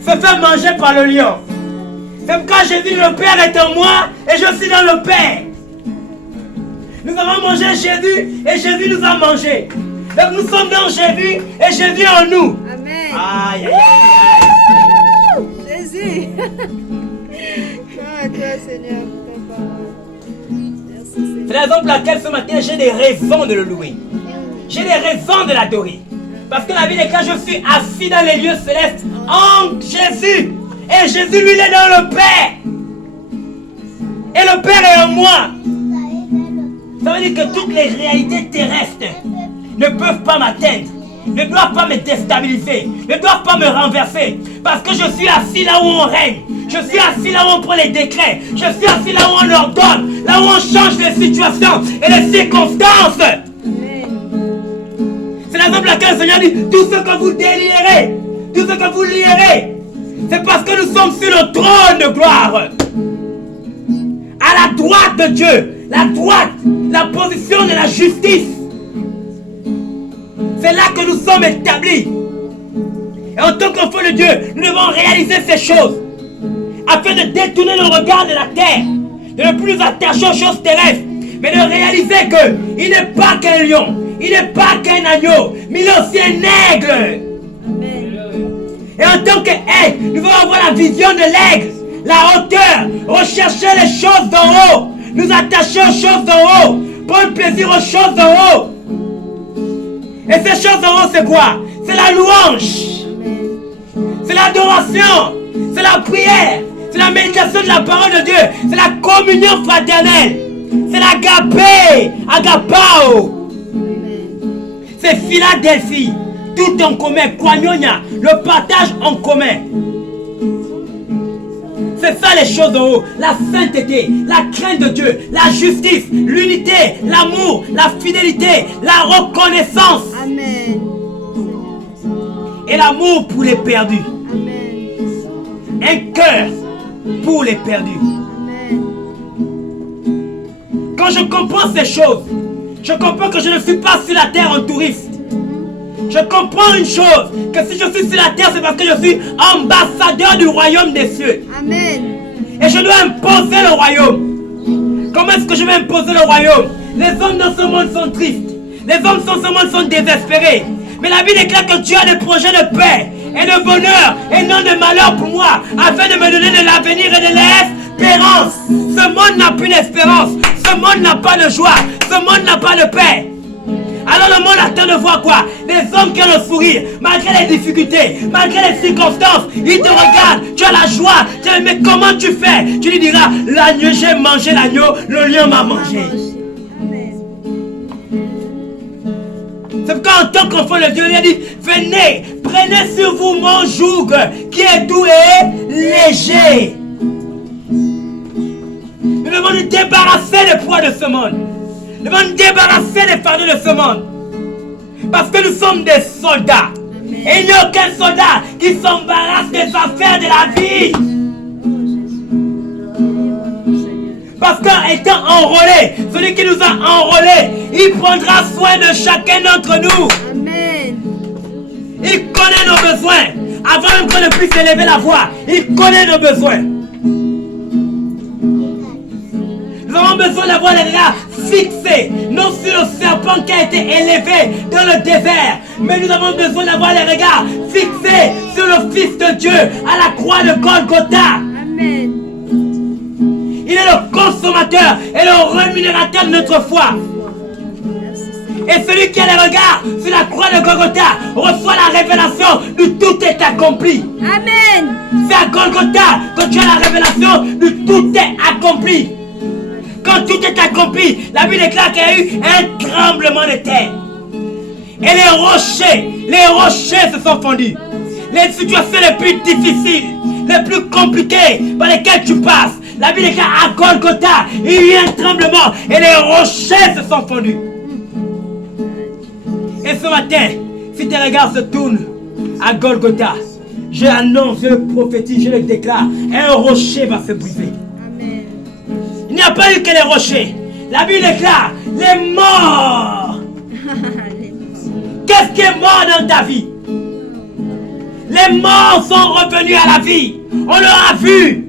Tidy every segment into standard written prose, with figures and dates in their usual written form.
se fait manger par le lion. C'est quand Jésus dit le Père est en moi et je suis dans le Père. Nous avons mangé Jésus et Jésus nous a mangé. Donc nous sommes dans Jésus et Jésus en nous. Amen. Aïe, aïe, aïe, aïe. Jésus. Gloire à toi, Seigneur. Papa. Merci, Seigneur. C'est la raison pour laquelle ce matin j'ai des raisons de le louer. J'ai des raisons de l'adorer. Parce que la Bible est que je suis assis dans les lieux célestes en Jésus. Et Jésus, lui, il est dans le Père. Et le Père est en moi. Ça veut dire que toutes les réalités terrestres ne peuvent pas m'atteindre, ne doivent pas me déstabiliser, ne doivent pas me renverser. Parce que je suis assis là où on règne. Je suis assis là où on prend les décrets. Je suis assis là où on ordonne. Là où on change les situations et les circonstances. C'est la raison pour laquelle le Seigneur dit, tout ce que vous délierez, tout ce que vous lierez, c'est parce que nous sommes sur le trône de gloire. À la droite de Dieu. La droite, la position de la justice. C'est là que nous sommes établis. Et en tant qu'enfants de Dieu, nous devons réaliser ces choses afin de détourner nos regards de la terre, de ne plus attacher aux choses terrestres, mais de réaliser qu'il n'est pas qu'un lion, il n'est pas qu'un agneau, mais il est aussi un aigle. Et en tant qu'aigle, nous devons avoir la vision de l'aigle, la hauteur, rechercher les choses d'en haut, nous attacher aux choses d'en haut, prendre plaisir aux choses d'en haut. Et ces choses d'en haut, c'est quoi? C'est la louange, c'est l'adoration, c'est la prière, c'est la méditation de la parole de Dieu, c'est la communion fraternelle, c'est l'agapé, agapao. C'est Philadelphie, tout en commun, koinonia, le partage en commun. C'est ça les choses en haut, la sainteté, la crainte de Dieu, la justice, l'unité, l'amour, la fidélité, la reconnaissance. Amen. Et l'amour pour les perdus. Amen. Un cœur pour les perdus. Amen. Quand je comprends ces choses, je comprends que je ne suis pas sur la terre en touriste. Je comprends une chose, que si je suis sur la terre, c'est parce que je suis ambassadeur du royaume des cieux. Amen. Et je dois imposer le royaume. Comment est-ce que je vais imposer le royaume? Les hommes dans ce monde sont tristes. Les hommes dans ce monde sont désespérés. Mais la Bible déclare que Dieu a des projets de paix et de bonheur et non de malheur pour moi, afin de me donner de l'avenir et de l'espérance. Ce monde n'a plus d'espérance. Ce monde n'a pas de joie. Ce monde n'a pas de paix. Alors le monde attend de voir quoi? Des hommes qui ont le sourire, malgré les difficultés, malgré les circonstances. Ils te regardent, tu as la joie. Tu dis, mais comment tu fais? Tu lui diras, l'agneau, j'ai mangé l'agneau, le lion m'a mangé. C'est pourquoi en tant qu'enfant de Dieu, il a dit, venez, prenez sur vous mon joug, qui est doux et léger. Nous devons nous débarrasser des poids de ce monde. Nous devons nous débarrasser des fardeaux de ce monde. Parce que nous sommes des soldats. Et il n'y a aucun soldat qui s'embarrasse des affaires de la vie. Parce qu'étant enrôlé, celui qui nous a enrôlés, il prendra soin de chacun d'entre nous. Amen. Il connaît nos besoins. Avant même qu'on ne puisse élever la voix, il connaît nos besoins. Nous avons besoin d'avoir les regards fixés, non sur le serpent qui a été élevé dans le désert, mais nous avons besoin d'avoir les regards fixés sur le Fils de Dieu à la croix de Golgotha. Amen. Il est le consommateur et le rémunérateur de notre foi. Et celui qui a les regards sur la croix de Golgotha reçoit la révélation de tout est accompli. Amen. C'est à Golgotha que tu as la révélation de tout est accompli. Quand tout est accompli, la Bible déclare qu'il y a eu un tremblement de terre. Et les rochers se sont fondus. Les situations les plus difficiles, les plus compliquées par lesquelles tu passes, la Bible déclare à Golgotha, il y a eu un tremblement et les rochers se sont fondus. Et ce matin, si tes regards se tournent à Golgotha, je l'annonce, je le prophétise, je le déclare, un rocher va se briser. Il n'y a pas eu que les rochers. La Bible déclare les morts. Qu'est-ce qui est mort dans ta vie? Les morts sont revenus à la vie. On leur a vu.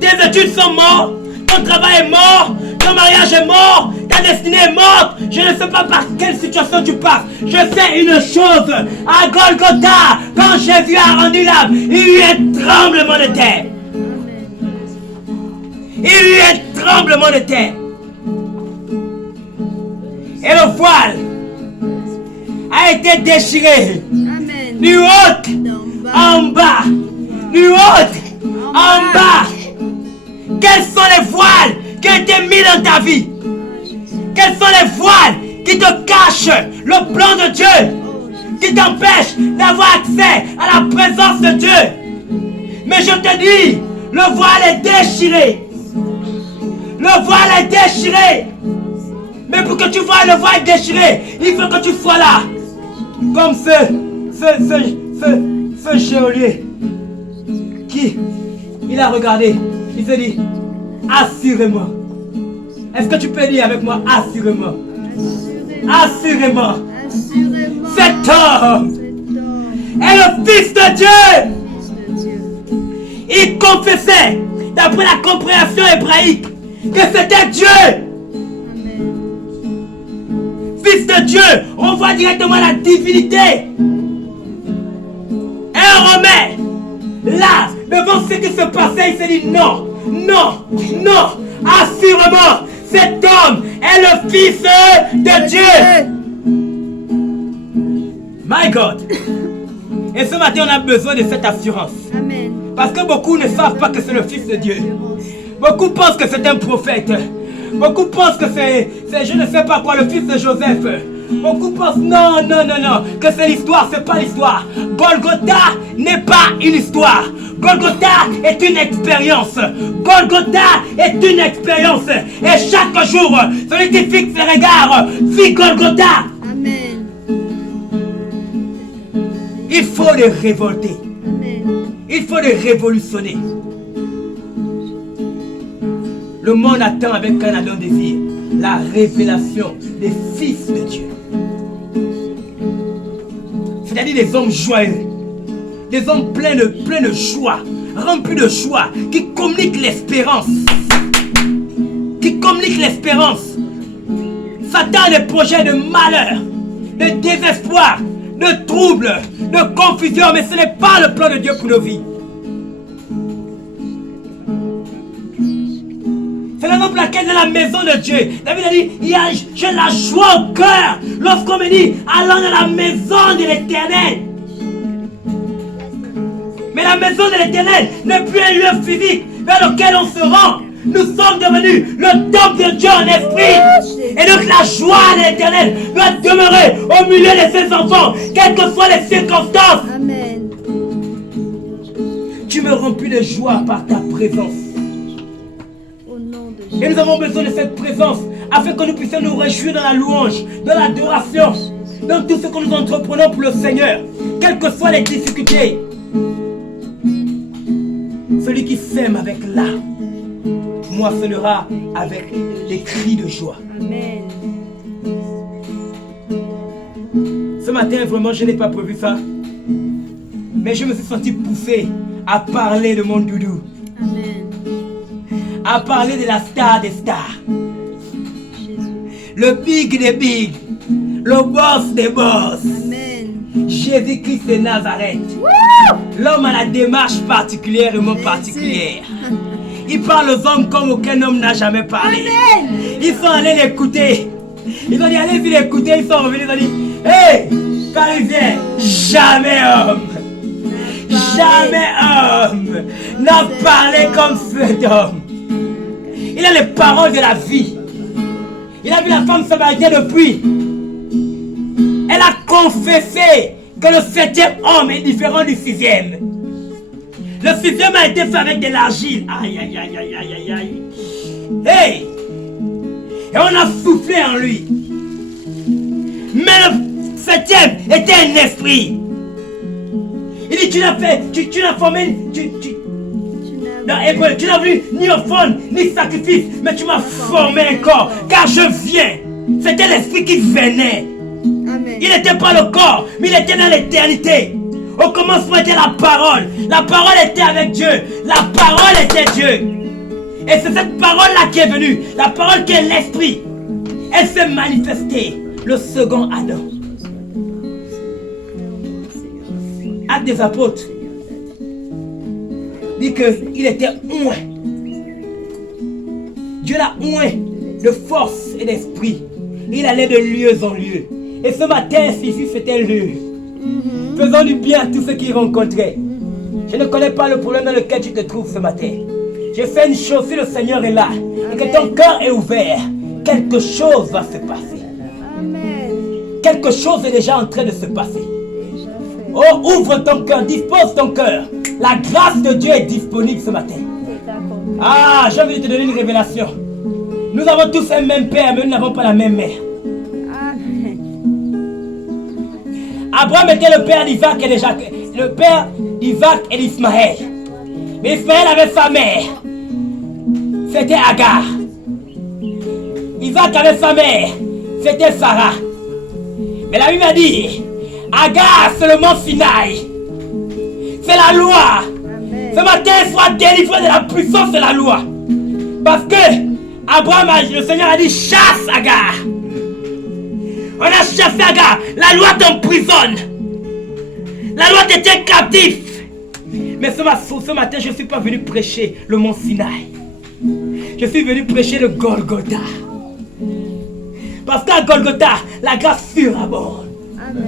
Tes études sont mortes. Ton travail est mort. Ton mariage est mort. Ta destinée est morte. Je ne sais pas par quelle situation tu passes. Je sais une chose. À Golgotha, quand Jésus a rendu l'âme, il y eut un tremblement de terre. Il y eut un tremblement de terre. Et le voile a été déchiré. Amen. Du haut en bas. Du haut en bas. Quels sont les voiles qui ont été mis dans ta vie? Quels sont les voiles qui te cachent le plan de Dieu, qui t'empêchent d'avoir accès à la présence de Dieu? Mais je te dis, le voile est déchiré. Le voile est déchiré. Mais pour que tu vois le voile déchiré, il faut que tu sois là. Comme ce geôlier qui, il a regardé, il s'est dit, assurément. Est-ce que tu peux dire avec moi, assurément? Assurément. Cet homme est le Fils de Dieu. Il confessait, d'après la compréhension hébraïque, que c'était Dieu. Fils de Dieu, on voit directement la divinité. Et on remet là, devant ce qui se passait, il s'est dit non, non, non, assurément, cet homme est le Fils de Dieu. My God. Et ce matin, on a besoin de cette assurance. Amen. Parce que beaucoup ne savent pas que c'est le Fils de Dieu. Beaucoup pensent que c'est un prophète. Beaucoup pensent que c'est, je ne sais pas quoi, le fils de Joseph. Beaucoup pensent, non, non, non, non, que c'est l'histoire, c'est pas l'histoire. Golgotha n'est pas une histoire. Golgotha est une expérience. Golgotha est une expérience. Et chaque jour, celui qui fixe ses regards vit Golgotha. Amen. Il faut les révolter. Amen. Il faut les révolutionner. Le monde attend avec un ardent désir la révélation des fils de Dieu. C'est-à-dire des hommes joyeux, des hommes pleins de joie, remplis de joie, qui communiquent l'espérance. Qui communiquent l'espérance. Satan a des projets de malheur, de désespoir, de troubles, de confusion, mais ce n'est pas le plan de Dieu pour nos vies. C'est la raison pour laquelle dans la maison de Dieu, David a dit, j'ai la joie au cœur lorsqu'on me dit, allons dans la maison de l'Éternel. Mais la maison de l'Éternel n'est plus un lieu physique vers lequel on se rend. Nous sommes devenus le temple de Dieu en esprit. Et donc la joie de l'Éternel doit demeurer au milieu de ses enfants, quelles que soient les circonstances. Amen. Tu me remplis de joie par ta présence. Et nous avons besoin de cette présence afin que nous puissions nous réjouir dans la louange, dans l'adoration, dans tout ce que nous entreprenons pour le Seigneur, quelles que soient les difficultés. Celui qui sème avec larmes moissonnera avec des cris de joie. Amen. Ce matin, vraiment, je n'ai pas prévu ça. Mais je me suis senti poussé à parler de mon doudou. Amen. À parler de la star des stars. Le big des big. Le boss des boss. Amen. Jésus-Christ de Nazareth. L'homme a la démarche particulièrement particulière. Il parle aux hommes comme aucun homme n'a jamais parlé. Amen. Ils sont allés l'écouter. Ils ont dit, allez-y l'écouter. Ils sont revenus, ils ont dit, hey, Parisien, jamais homme. Jamais homme n'a parlé comme cet homme. Il a les paroles de la vie. Il a vu la femme samaritaine depuis. Elle a confessé que le 7e homme est différent du 6e. Le 6e a été fait avec de l'argile. Aïe, aïe, aïe, aïe, aïe, aïe. Hey! Et on a soufflé en lui. Mais le 7e était un esprit. Il dit, tu n'as fait, tu n'as formé, dans Hébreu, tu n'as voulu ni offrande, ni sacrifice, mais tu m'as formé un corps, car je viens. C'était l'esprit qui venait. Amen. Il n'était pas le corps, mais il était dans l'éternité. Au commencement était la parole. La parole était avec Dieu. La parole était Dieu. Et c'est cette parole-là qui est venue. La parole qui est l'esprit. Elle s'est manifestée. Le second Adam. Acte des apôtres dit qu'il était oint. Dieu l'a oint de force et d'esprit. Il allait de lieu en lieu. Et ce matin, ici, c'était lieu. Faisons du bien à tous ceux qui rencontraient. Je ne connais pas le problème dans lequel tu te trouves ce matin. J'ai fait une chose, si le Seigneur est là et que ton cœur est ouvert, quelque chose va se passer. Amen. Quelque chose est déjà en train de se passer. Oh, ouvre ton cœur, dispose ton cœur. La grâce de Dieu est disponible ce matin. Ah, j'ai envie de te donner une révélation. Nous avons tous un même père, mais nous n'avons pas la même mère. Amen. Abraham était le père d'Isaac et de Jacob, le père d'Isaac et d'Ismaël. Mais Ismaël avait sa mère. C'était Agar. Isaac avait sa mère. C'était Sarah. Mais la Bible a dit, Agar, c'est le mont Sinaï. C'est la loi. Amen. Ce matin, il sera délivré de la puissance de la loi. Parce que Abraham, le Seigneur a dit, chasse Agar. On a chassé Agar. La loi t'emprisonne. La loi te tient captif. Mais ce matin, je ne suis pas venu prêcher le mont Sinaï. Je suis venu prêcher le Golgotha. Parce qu'à Golgotha, la grâce surabonde. Amen.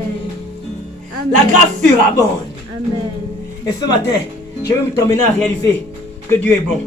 Amen. La grâce surabonde. Amen. Et ce matin, je veux t'emmener à réaliser que Dieu est bon.